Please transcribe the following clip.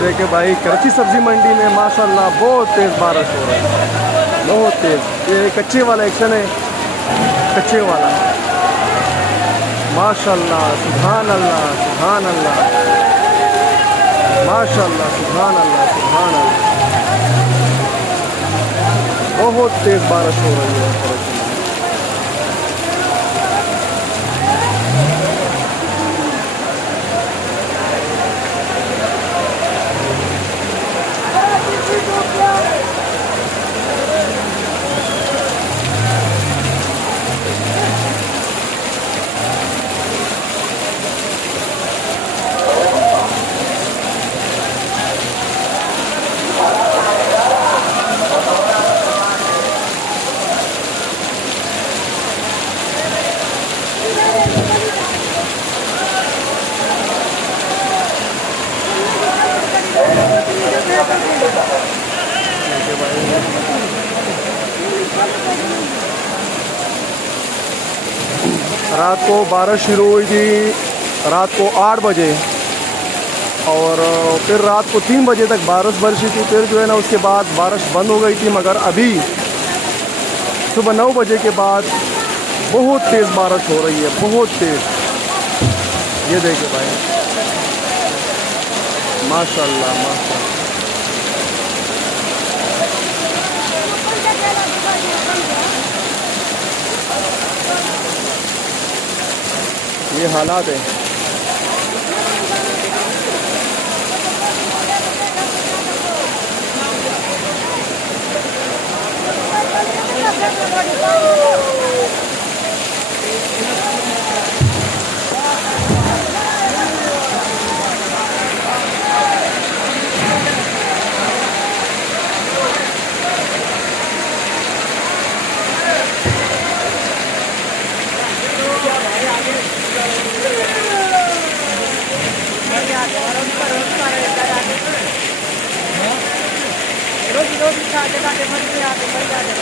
देखिए भाई कराची सब्जी मंडी में माशाल्लाह बहुत तेज़ बारिश हो रही है, बहुत तेज़। ये कच्चे वाला एक्शन है, कच्चे वाला। माशाल्लाह सुभान अल्लाह सुभान अल्लाह, माशाल्लाह सुभान अल्लाह सुभान अल्लाह। बहुत तेज़ बारिश हो रही है कराची में। रात को बारिश शुरू हुई थी रात को 8 बजे, और फिर रात को 3 बजे तक बारिश बरसी थी। फिर जो है ना उसके बाद बारिश बंद हो गई थी, मगर अभी सुबह 9 बजे के बाद बहुत तेज़ बारिश हो रही है, बहुत तेज़। ये देखिए भाई माशाल्लाह माशाल्लाह। ये हालात है। रोज रोज खाते खाते मर गए, आते मर जाते।